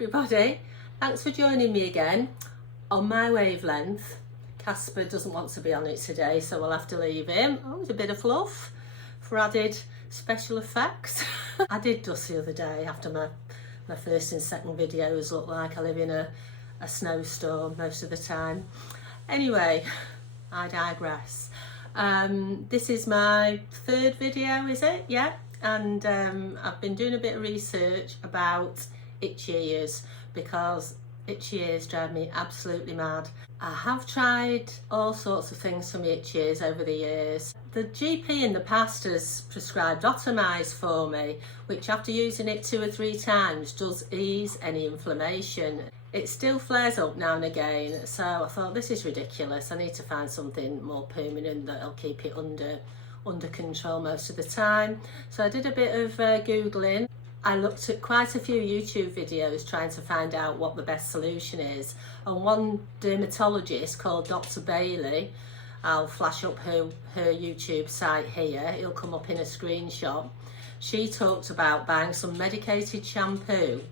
everybody, thanks for joining me again on my wavelength. Casper doesn't want to be on it today, so we'll have to leave him. Oh, it's a bit of fluff for added special effects. I did dust the other day after my first and second videos looked like I live in a snowstorm most of the time. Anyway, I digress. This is my third video, is it? Yeah. And I've been doing a bit of research about itchy ears because itchy ears drive me absolutely mad. I have tried all sorts of things for my itchy ears over the years. The GP in the past has prescribed Otomize for me, which after using it 2 or 3 times does ease any inflammation. It still flares up now and again, so I thought this is ridiculous. I need to find something more permanent that'll keep it under control most of the time. So I did a bit of Googling. I looked at quite a few YouTube videos trying to find out what the best solution is, and one dermatologist called Dr. Bailey, I'll flash up her YouTube site here, it'll come up in a screenshot. She talked about buying some medicated shampoo,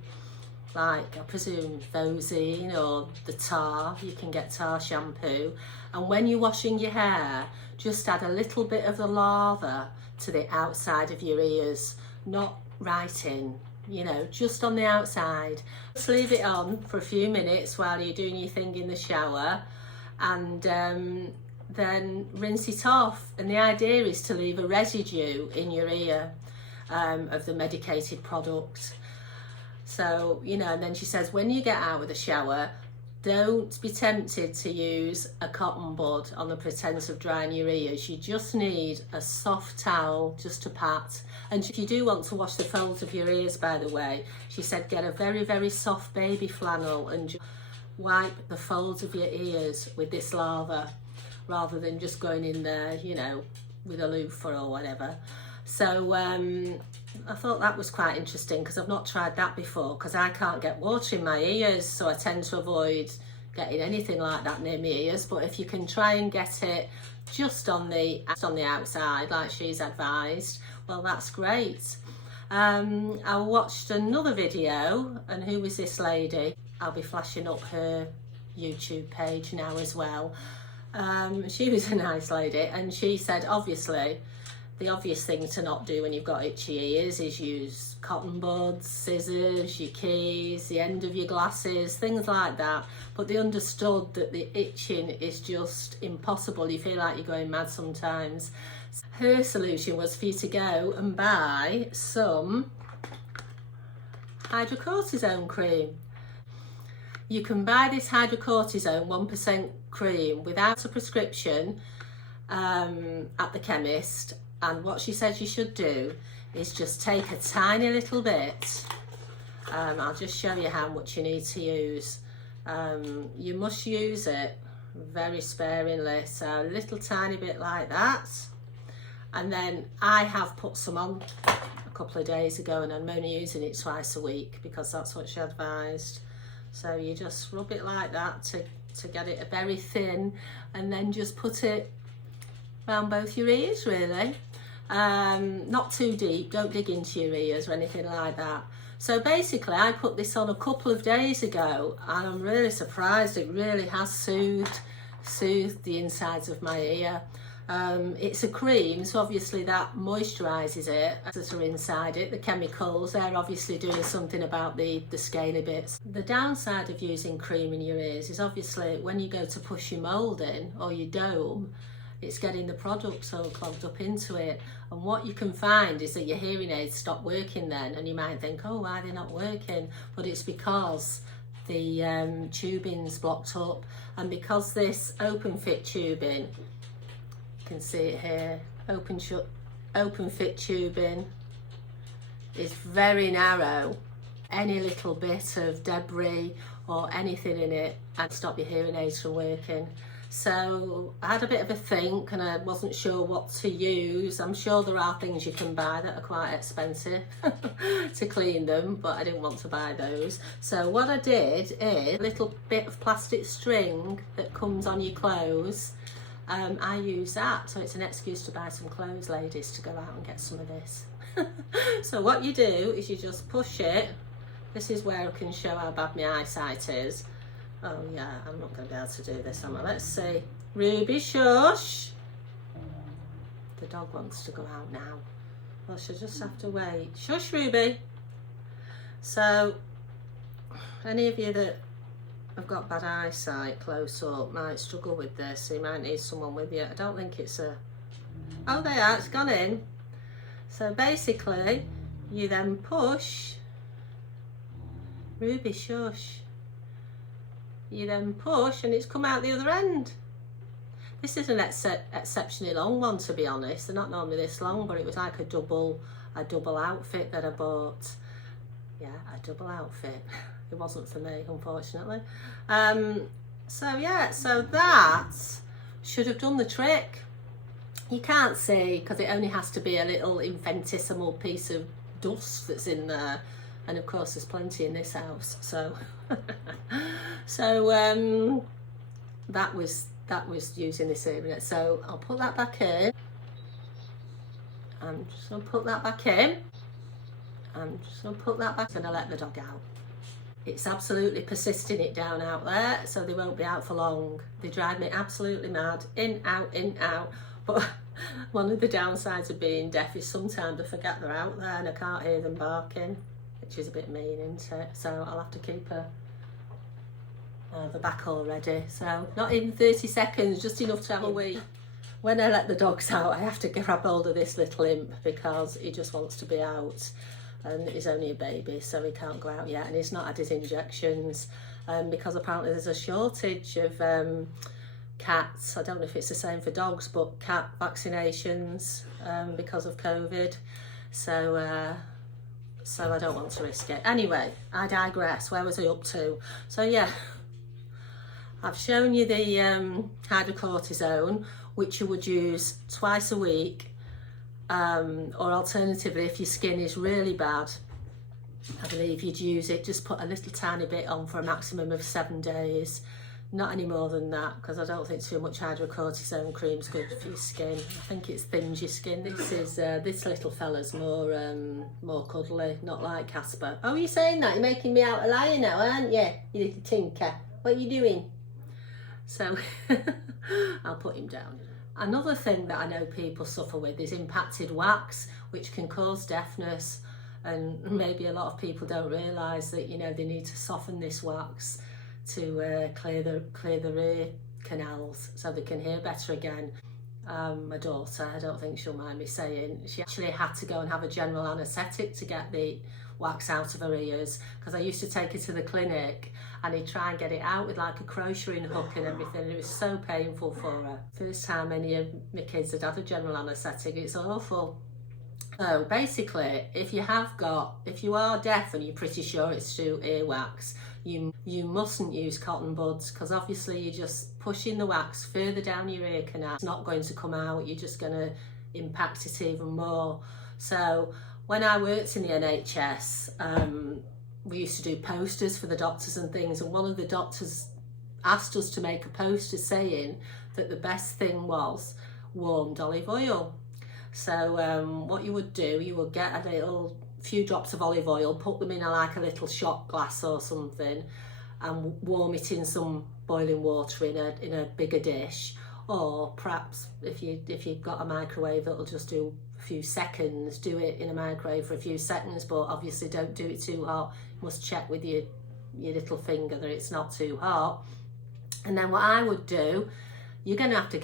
like I presume Vosine or the tar. You can get tar shampoo, and when you're washing your hair, just add a little bit of the lather to the outside of your ears, not right in, you know, just on the outside. Just leave it on for a few minutes while you're doing your thing in the shower, and then rinse it off. And the idea is to leave a residue in your ear of the medicated product. So, you know, and then she says when you get out of the shower, don't be tempted to use a cotton bud on the pretense of drying your ears. You just need a soft towel just to pat. And if you do want to wash the folds of your ears, by the way, she said get a very, very soft baby flannel and just wipe the folds of your ears with this lather, rather than just going in there, you know, with a loofah or whatever. So I thought that was quite interesting because I've not tried that before, because I can't get water in my ears, so I tend to avoid getting anything like that near my ears. But if you can try and get it just on the outside like she's advised, well, that's great. I watched another video, and who was this lady? I'll be flashing up her YouTube page now as well. She was a nice lady, and she said obviously the obvious thing to not do when you've got itchy ears is use cotton buds, scissors, your keys, the end of your glasses, things like that. But they understood that the itching is just impossible. You feel like you're going mad sometimes. Her solution was for you to go and buy some hydrocortisone cream. You can buy this hydrocortisone 1% cream without a prescription at the chemist. And what she said you should do is just take a tiny little bit. I'll just show you how much you need to use. You must use it very sparingly, so a little tiny bit like that. And then I have put some on a couple of days ago, and I'm only using it twice a week because that's what she advised. So you just rub it like that to get it very thin, and then just put it around both your ears, really. Not too deep, don't dig into your ears or anything like that. So basically I put this on a couple of days ago, and I'm really surprised. It really has soothed the insides of my ear. It's a cream, so obviously that moisturises it that are inside it. The chemicals, they're obviously doing something about the scaly bits. The downside of using cream in your ears is obviously when you go to push your mould in or your dome, it's getting the product all clogged up into it. And what you can find is that your hearing aids stop working then, and you might think, oh, why are they not working? But it's because the tubing's blocked up, and because this open fit tubing, you can see it here, open fit tubing is very narrow. Any little bit of debris or anything in it and stop your hearing aids from working. So I had a bit of a think, and I wasn't sure what to use. I'm sure there are things you can buy that are quite expensive to clean them, but I didn't want to buy those. So what I did is a little bit of plastic string that comes on your clothes. I use that, so it's an excuse to buy some clothes, ladies, to go out and get some of this. So what you do is you just push it This is where I can show how bad my eyesight is. Oh yeah, I'm not going to be able to do this, am I? Let's see. Ruby, shush. The dog wants to go out now. Well, she'll just have to wait. Shush, Ruby. So, any of you that have got bad eyesight close up might struggle with this. So you might need someone with you. I don't think it's a... Oh, they are. It's gone in. So basically, you then push. Ruby, shush. You then push and it's come out the other end. This is an exceptionally long one, to be honest. They're not normally this long, but it was like a double outfit that I bought. Yeah, a double outfit. It wasn't for me, unfortunately. So yeah, so that should have done the trick. You can't see because it only has to be a little infinitesimal piece of dust that's in there, and of course there's plenty in this house. So so that was using this evening. So I'll put that back in. I'm just gonna put that back in. I'm just gonna put that back and I'll let the dog out. It's absolutely persisting it down out there, so they won't be out for long. They drive me absolutely mad. In, out, in, out. But one of the downsides of being deaf is sometimes I forget they're out there and I can't hear them barking, which is a bit mean, isn't it? So I'll have to keep the back all ready. So not even 30 seconds, just enough to have a wee. When I let the dogs out, I have to grab hold of this little imp because he just wants to be out. And he's only a baby, so he can't go out yet, and he's not had his injections because apparently there's a shortage of cats. I don't know if it's the same for dogs, but cat vaccinations because of COVID. So I don't want to risk it. Anyway, I digress. Where was I up to? So yeah, I've shown you the hydrocortisone, which you would use twice a week. Or alternatively, if your skin is really bad, I believe you'd use it, just put a little tiny bit on for a maximum of 7 days, not any more than that, because I don't think too much hydrocortisone cream's good for your skin. I think it thins your skin. This little fella's more cuddly, not like Casper. Oh, you're saying that? You're making me out a liar now, aren't you, you little tinker? What are you doing? So I'll put him down. Another thing that I know people suffer with is impacted wax, which can cause deafness, and maybe a lot of people don't realise that, you know, they need to soften this wax to clear the ear canals so they can hear better again. My daughter, I don't think she'll mind me saying, she actually had to go and have a general anaesthetic to get the wax out of her ears, because I used to take her to the clinic and he'd try and get it out with like a crocheting hook and everything, and it was so painful for her. First time any of my kids had had a general anaesthetic, it's awful. So basically, if you are deaf and you're pretty sure it's through earwax, you mustn't use cotton buds, because obviously you're just pushing the wax further down your ear canal. It's not going to come out, you're just going to impact it even more. So when I worked in the NHS, we used to do posters for the doctors and things, and one of the doctors asked us to make a poster saying that the best thing was warmed olive oil. So what you would do, you would get a few drops of olive oil, put them in a little shot glass or something, and warm it in some boiling water in a bigger dish. Or perhaps if you've got a microwave that'll just do a few seconds, do it in a microwave for a few seconds, but obviously don't do it too hot. You must check with your little finger that it's not too hot. And then what I would do, you're going to have to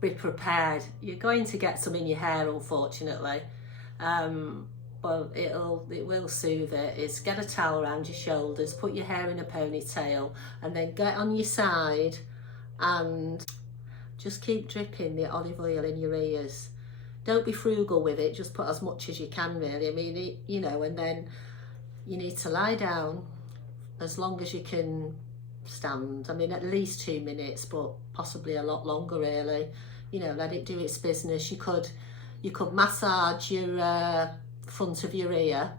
be prepared. You're going to get some in your hair, unfortunately, but it will soothe it. Is get a towel around your shoulders, put your hair in a ponytail, and then get on your side and just keep dripping the olive oil in your ears. Don't be frugal with it, just put as much as you can, really. I mean, you know, and then you need to lie down as long as you can stand. I mean, at least 2 minutes, but possibly a lot longer, really. You know, let it do its business. You could massage your front of your ear.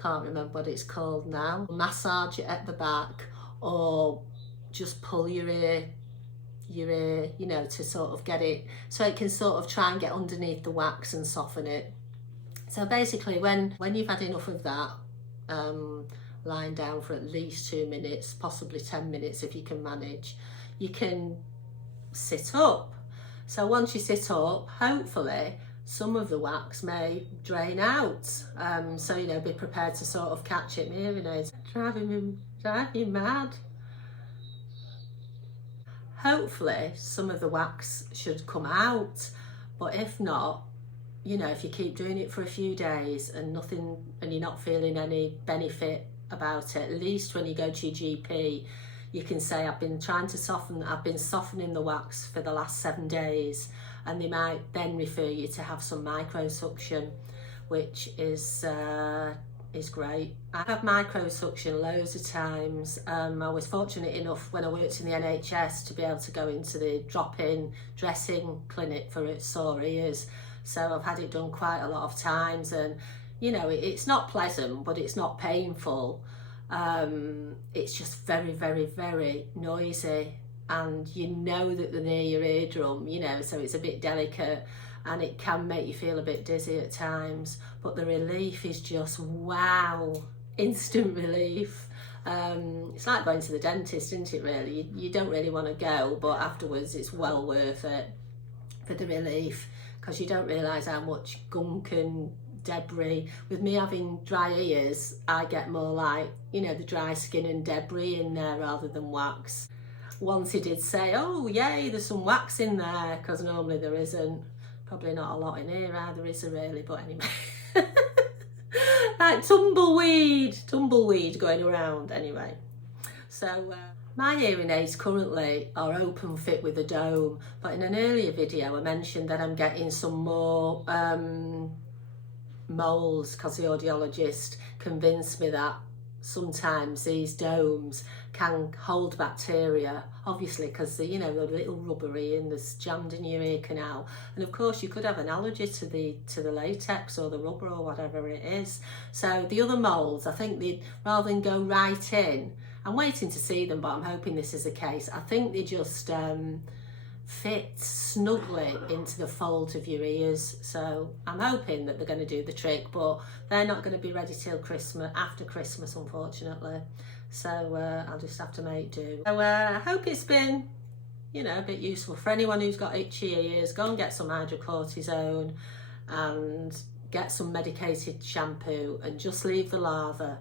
Can't remember what it's called now. Massage it at the back, or just pull your ear, you know, to sort of get it so it can sort of try and get underneath the wax and soften it. So basically, when you've had enough of that, lying down for at least 2 minutes, possibly 10 minutes if you can manage. You can sit up. So once you sit up, hopefully some of the wax may drain out. So, you know, be prepared to sort of catch it. My hearing aids driving me mad. Hopefully some of the wax should come out, but if not, you know, if you keep doing it for a few days and nothing, and you're not feeling any benefit about it, at least when you go to your GP, you can say, I've been softening the wax for the last 7 days, and they might then refer you to have some microsuction, which is great. I have microsuction loads of times. I was fortunate enough when I worked in the NHS to be able to go into the drop-in dressing clinic for sore ears. So I've had it done quite a lot of times, and you know, it's not pleasant, but it's not painful. It's just very, very, very noisy, and you know that they're near your eardrum, you know, so it's a bit delicate, and it can make you feel a bit dizzy at times, but the relief is just wow, instant relief. It's like going to the dentist, isn't it, really? You don't really want to go, but afterwards it's well worth it for the relief, because you don't realise how much gunk and debris. With me having dry ears, I get more like, you know, the dry skin and debris in there rather than wax. Once he did say, oh yay, there's some wax in there, because normally there isn't. Probably not a lot in here either, is there really? But anyway, like tumbleweed going around anyway. So my hearing aids currently are open fit with a dome, but in an earlier video I mentioned that I'm getting some more moles, because the audiologist convinced me that sometimes these domes can hold bacteria, obviously because you know, they're a little rubbery and they're jammed in your ear canal, and of course you could have an allergy to the latex or the rubber or whatever it is. So the other moles, I think they, rather than go right in, I'm waiting to see them, but I'm hoping this is the case, I think they just fit snugly into the folds of your ears. So I'm hoping that they're going to do the trick, but they're not going to be ready till after Christmas, unfortunately. So I'll just have to make do. So I hope it's been, you know, a bit useful for anyone who's got itchy ears. Go and get some hydrocortisone and get some medicated shampoo, and just leave the lather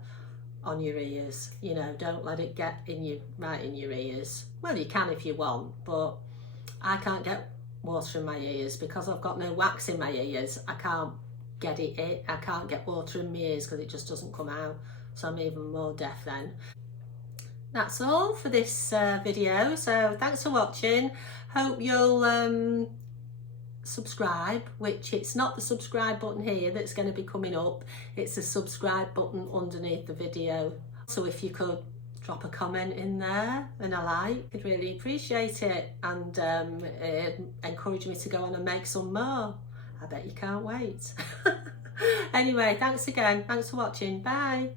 on your ears. You know, don't let it get right in your ears. Well, you can if you want, but I can't get water in my ears because I've got no wax in my ears. I can't get it in. I can't get water in my ears because it just doesn't come out. So I'm even more deaf then. That's all for this video. So thanks for watching. Hope you'll subscribe, which it's not the subscribe button here that's going to be coming up. It's the subscribe button underneath the video. So if you could drop a comment in there and a like, I'd really appreciate it, and encourage me to go on and make some more. I bet you can't wait. Anyway, thanks again. Thanks for watching. Bye.